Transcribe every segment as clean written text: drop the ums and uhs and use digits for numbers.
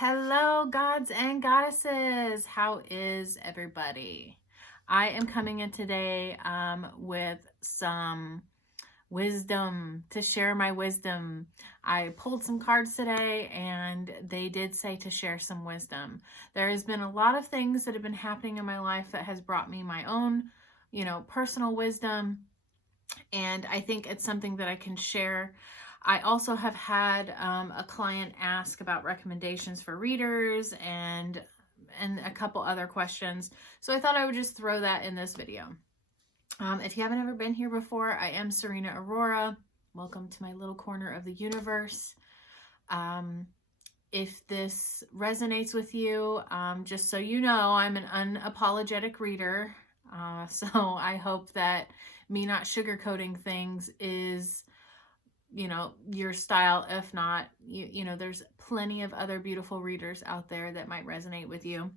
Hello, gods and goddesses. How is everybody? I am coming in today with some wisdom, to share my wisdom. I pulled some cards today and they did say to share some wisdom. There has been a lot of things that have been happening in my life that has brought me my own, personal wisdom. And I think it's something that I can share. I also have had a client ask about recommendations for readers and a couple other questions. So I thought I would just throw that in this video. If you haven't ever been here before, I am SerenaAurora. Welcome to my little corner of the universe. If this resonates with you, just so you know, I'm an unapologetic reader. So I hope that me not sugarcoating things is, your style. If not, there's plenty of other beautiful readers out there that might resonate with you.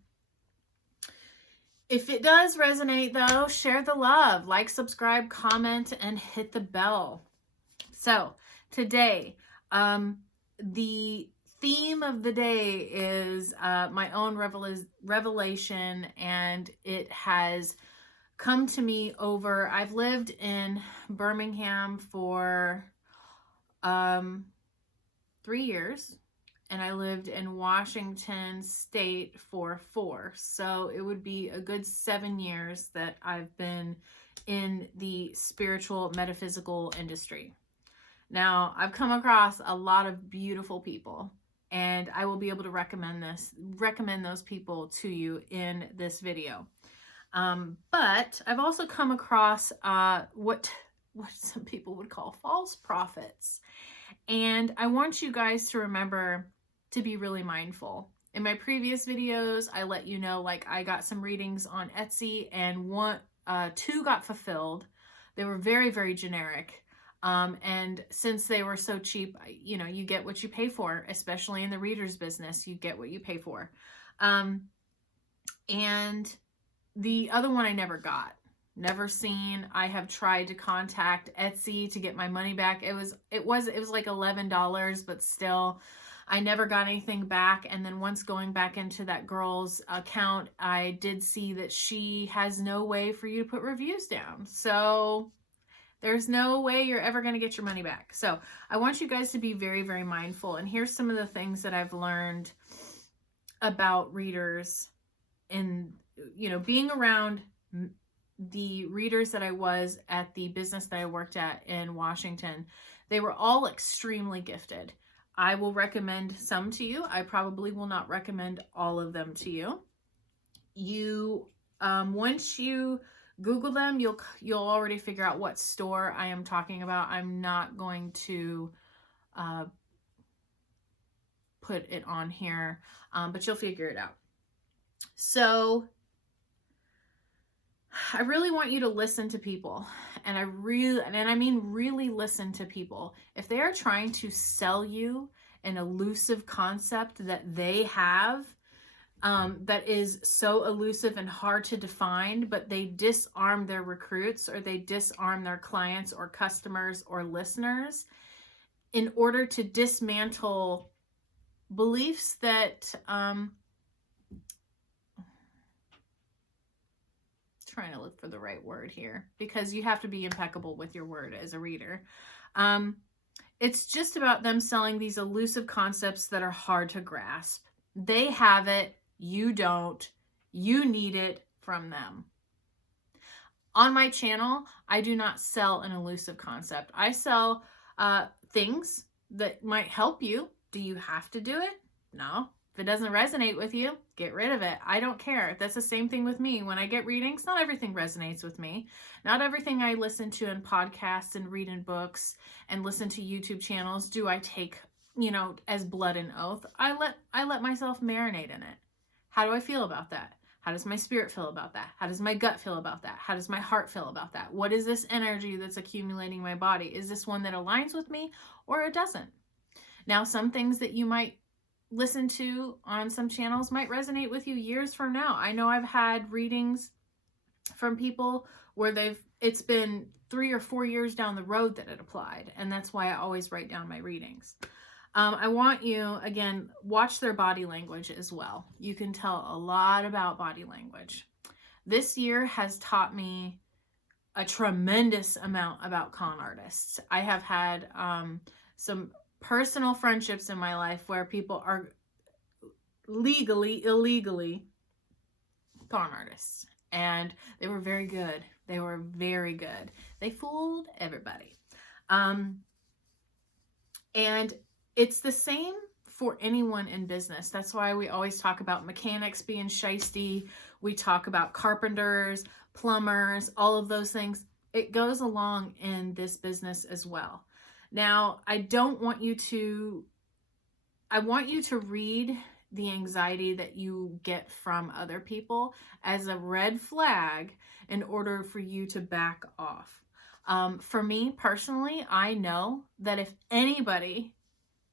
If it does resonate though, share the love, like, subscribe, comment, and hit the bell. So today, the theme of the day is my own revelation, and it has come to me over, I've lived in Birmingham for 3 years, and I lived in Washington State for 4. So it would be a good 7 years that I've been in the spiritual metaphysical industry. Now, I've come across a lot of beautiful people, and I will be able to recommend those people to you in this video. But I've also come across what some people would call false prophets. And I want you guys to remember to be really mindful. In my previous videos, I let you know, like, I got some readings on Etsy, and 2 got fulfilled. They were very, very generic. And since they were so cheap, you get what you pay for, especially in the reader's business, you get what you pay for. And the other one I never got. Never seen. I have tried to contact Etsy to get my money back. It was like $11, but still I never got anything back. And then once going back into that girl's account, I did see that she has no way for you to put reviews down. So there's no way you're ever going to get your money back. So I want you guys to be very, very mindful. And here's some of the things that I've learned about readers in, being around the readers that I was at the business that I worked at in Washington. They were all extremely gifted. I will recommend some to you. I probably will not recommend all of them to you. Once you Google them, you'll already figure out what store I am talking about. I'm not going to put it on here, but you'll figure it out. So I really want you to listen to people, and I mean really listen to people. If they are trying to sell you an elusive concept that they have, that is so elusive and hard to define, but they disarm their recruits, or they disarm their clients or customers or listeners in order to dismantle beliefs that, trying to look for the right word here, because you have to be impeccable with your word as a reader. It's just about them selling these elusive concepts that are hard to grasp. They have it, you don't. You need it from them. On my channel, I do not sell an elusive concept. I sell things that might help you. Do you have to do it? No. If it doesn't resonate with you, get rid of it. I don't care. That's the same thing with me. When I get readings, not everything resonates with me. Not everything I listen to in podcasts and read in books and listen to YouTube channels do I take, as blood and oath. I let myself marinate in it. How do I feel about that? How does my spirit feel about that? How does my gut feel about that? How does my heart feel about that? What is this energy that's accumulating in my body? Is this one that aligns with me, or it doesn't? Now, some things that you might listen to on some channels might resonate with you years from now. I know I've had readings from people where it's been 3 or 4 years down the road that it applied, and that's why I always write down my readings. I want you, again, watch their body language as well. You can tell a lot about body language. This year has taught me a tremendous amount about con artists. I have had some personal friendships in my life where people are legally, illegally con artists. And they were very good. They were very good. They fooled everybody. And it's the same for anyone in business. That's why we always talk about mechanics being shisty. We talk about carpenters, plumbers, all of those things. It goes along in this business as well. Now, I want you to read the anxiety that you get from other people as a red flag in order for you to back off. For me personally, I know that if anybody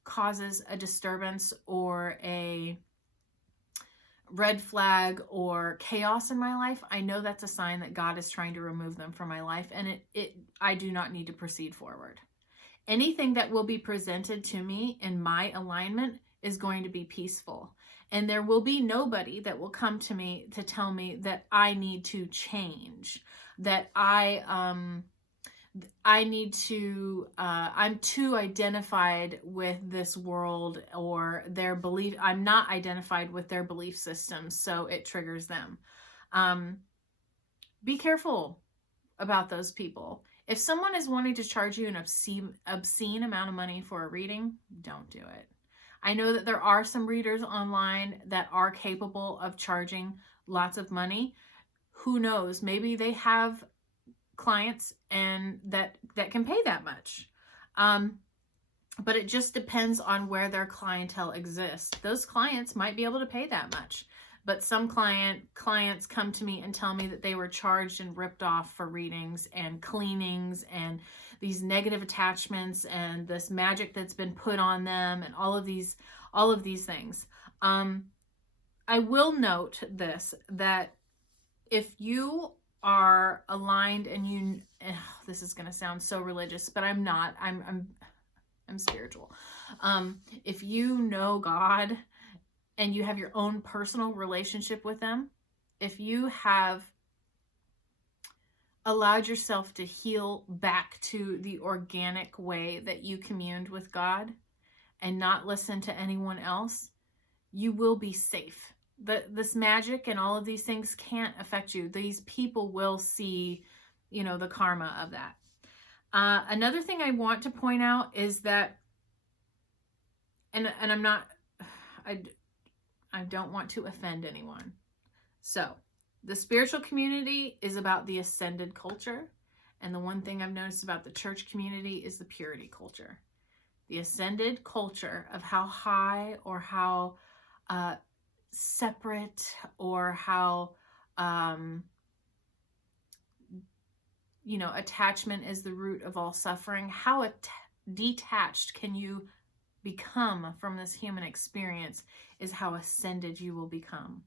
causes a disturbance or a red flag or chaos in my life, I know that's a sign that God is trying to remove them from my life, and I do not need to proceed forward. Anything that will be presented to me in my alignment is going to be peaceful. And there will be nobody that will come to me to tell me that I need to change, that I'm too identified with this world or their belief. I'm not identified with their belief systems, so it triggers them. Be careful about those people. If someone is wanting to charge you an obscene amount of money for a reading, don't do it. I know that there are some readers online that are capable of charging lots of money. Who knows? Maybe they have clients and that can pay that much. But it just depends on where their clientele exists. Those clients might be able to pay that much. But some clients come to me and tell me that they were charged and ripped off for readings and cleanings and these negative attachments and this magic that's been put on them and all of these things. I will note this, that if you are aligned and this is going to sound so religious, but I'm not. I'm spiritual. If you know God and you have your own personal relationship with them, if you have allowed yourself to heal back to the organic way that you communed with God and not listen to anyone else, you will be safe. This magic and all of these things can't affect you. These people will see, the karma of that. Another thing I want to point out is that, and I don't want to offend anyone. So, the spiritual community is about the ascended culture. And the one thing I've noticed about the church community is the purity culture. The ascended culture of how high or how separate or how, attachment is the root of all suffering. How detached can you become from this human experience is how ascended you will become.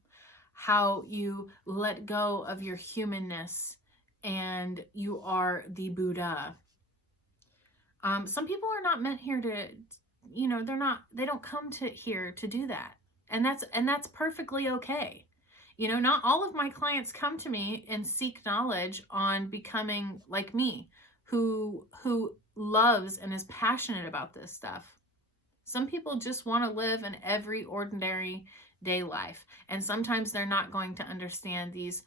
How you let go of your humanness and you are the Buddha. Some people are not meant here to, they don't come to here to do that. And that's perfectly okay. Not all of my clients come to me and seek knowledge on becoming like me, who loves and is passionate about this stuff. Some people just want to live an every ordinary day life. And sometimes they're not going to understand these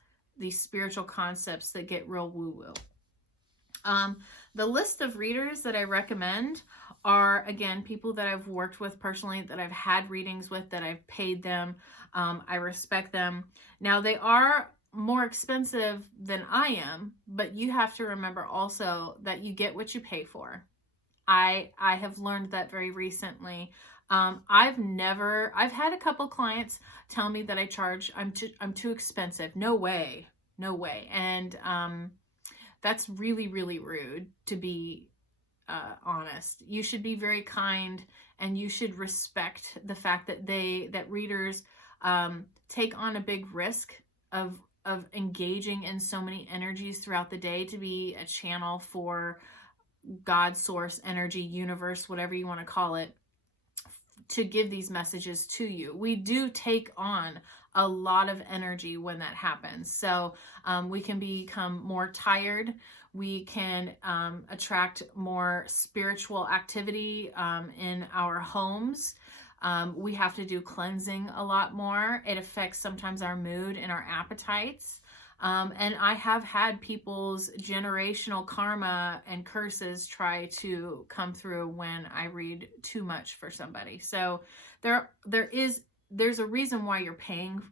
spiritual concepts that get real woo-woo. The list of readers that I recommend are, again, people that I've worked with personally, that I've had readings with, that I've paid them. I respect them. Now, they are more expensive than I am, but you have to remember also that you get what you pay for. I have learned that very recently. I've had a couple clients tell me that I'm too expensive. No way. And that's really, really rude, to be honest. You should be very kind, and you should respect the fact that readers take on a big risk of engaging in so many energies throughout the day to be a channel for God, source, energy, universe, whatever you want to call it. to give these messages to you. We do take on a lot of energy when that happens. So we can become more tired. We can attract more spiritual activity in our homes. We have to do cleansing a lot more. It affects sometimes our mood and our appetites. And I have had people's generational karma and curses try to come through when I read too much for somebody. So there's a reason why you're paying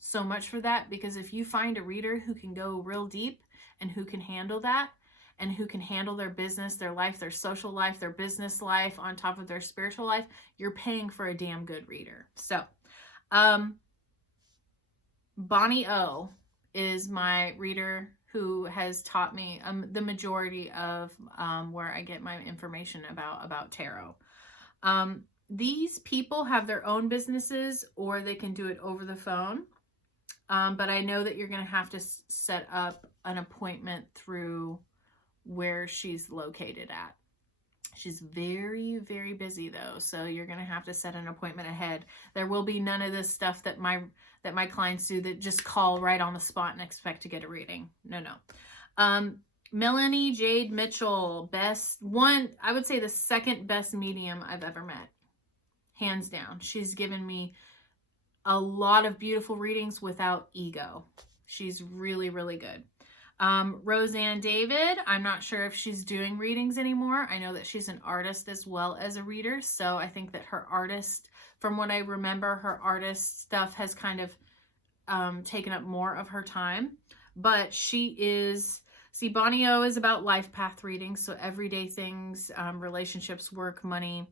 so much for that, because if you find a reader who can go real deep and who can handle that, and who can handle their business, their life, their social life, their business life on top of their spiritual life, you're paying for a damn good reader. So Bonnie O is my reader who has taught me the majority of where I get my information about tarot. These people have their own businesses, or they can do it over the phone. But I know that you're going to have to set up an appointment through where she's located at. She's very, very busy though, so you're going to have to set an appointment ahead. There will be none of this stuff that my clients do, that just call right on the spot and expect to get a reading. No. Melanie Jade Mitchell, I would say the second best medium I've ever met, hands down. She's given me a lot of beautiful readings without ego. She's really, really good. Roseanne David, I'm not sure if she's doing readings anymore. I know that she's an artist as well as a reader, so I think that her artist, from what I remember, her artist stuff has kind of taken up more of her time. But she is, see, Bonnie O is about life path readings, so everyday things, relationships, work, money.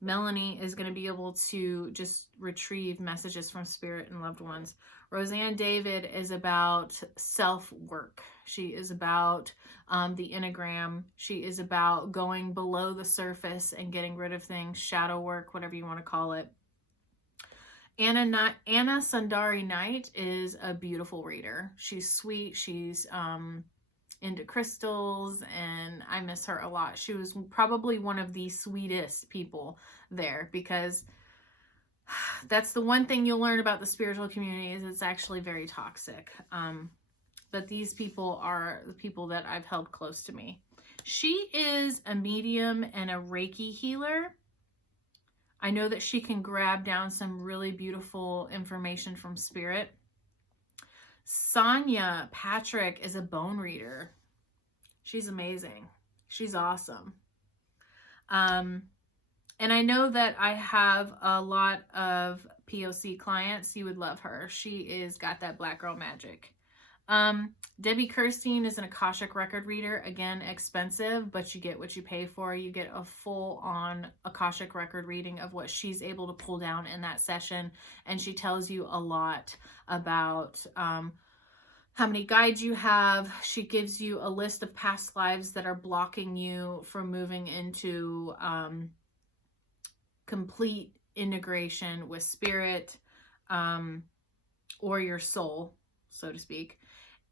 Melanie is going to be able to just retrieve messages from spirit and loved ones. Roseanne David is about self-work. She is about the Enneagram. She is about going below the surface and getting rid of things, shadow work, whatever you want to call it. Anna Sundari Knight is a beautiful reader. She's sweet. She's into crystals, and I miss her a lot. She was probably one of the sweetest people there, because that's the one thing you'll learn about the spiritual community, is it's actually very toxic. But these people are the people that I've held close to me. She is a medium and a Reiki healer. I know that she can grab down some really beautiful information from spirit. Sonia Patrick is a bone reader. She's amazing. She's awesome. And I know that I have a lot of POC clients. You would love her. She is got that black girl magic. Debbie Kirstein is an Akashic record reader. Again, expensive, but you get what you pay for. You get a full-on Akashic record reading of what she's able to pull down in that session. And she tells you a lot about how many guides you have. She gives you a list of past lives that are blocking you from moving into complete integration with spirit or your soul, so to speak.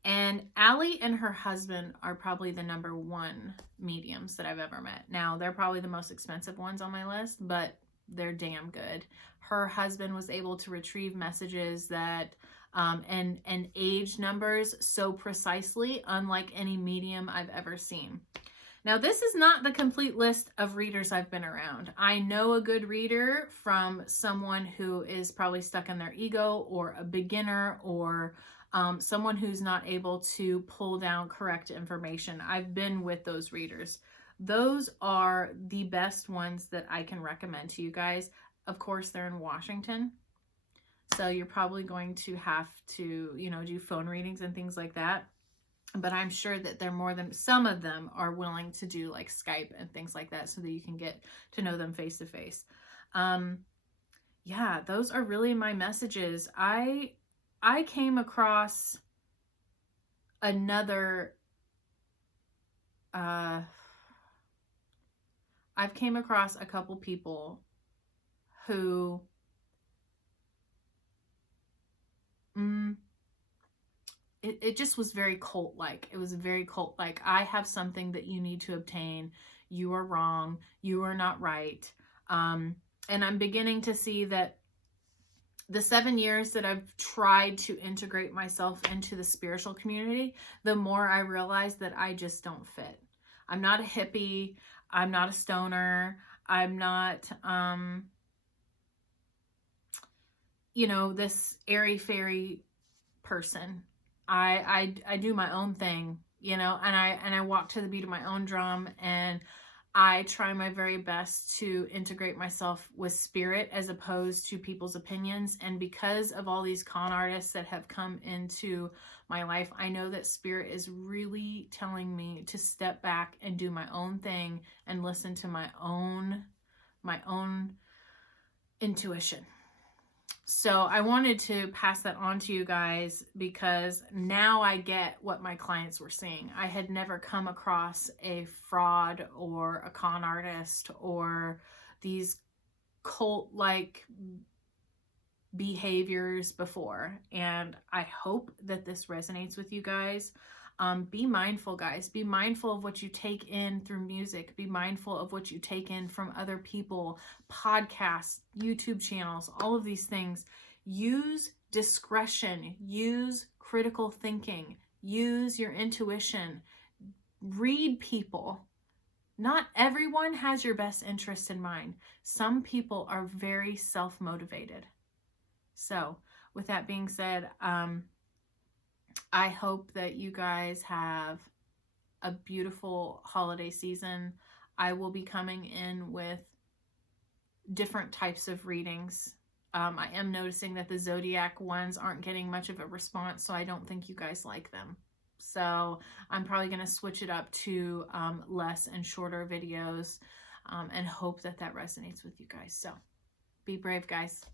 And Allie and her husband are probably the #1 mediums that I've ever met. Now, they're probably the most expensive ones on my list, but they're damn good. Her husband was able to retrieve messages that and age numbers so precisely, unlike any medium I've ever seen. Now, this is not the complete list of readers I've been around. I know a good reader from someone who is probably stuck in their ego, or a beginner, or someone who's not able to pull down correct information. I've been with those readers. Those are the best ones that I can recommend to you guys. Of course, they're in Washington, so you're probably going to have to, do phone readings and things like that. But I'm sure that some of them are willing to do like Skype and things like that, so that you can get to know them face to face. Yeah, those are really my messages. I came across another, I've came across a couple people who, it just was very cult-like. It was very cult-like. I have something that you need to obtain. You are wrong. You are not right. And I'm beginning to see that the 7 years that I've tried to integrate myself into the spiritual community, the more I realize that I just don't fit. I'm not a hippie. I'm not a stoner. I'm not, you know, this airy-fairy person. I do my own thing, you know, and I walk to the beat of my own drum, and I try my very best to integrate myself with spirit as opposed to people's opinions. And because of all these con artists that have come into my life, I know that spirit is really telling me to step back and do my own thing and listen to my own intuition. So I wanted to pass that on to you guys because now I get what my clients were seeing. I had never come across a fraud or a con artist or these cult-like behaviors before. And I hope that this resonates with you guys. Be mindful, guys. Be mindful of what you take in through music. Be mindful of what you take in from other people, podcasts, YouTube channels, all of these things. Use discretion. Use critical thinking. Use your intuition. Read people. Not everyone has your best interest in mind. Some people are very self-motivated. So, with that being said, I hope that you guys have a beautiful holiday season. I will be coming in with different types of readings. I am noticing that the zodiac ones aren't getting much of a response, so I don't think you guys like them. So I'm probably going to switch it up to less and shorter videos and hope that that resonates with you guys. So be brave, guys.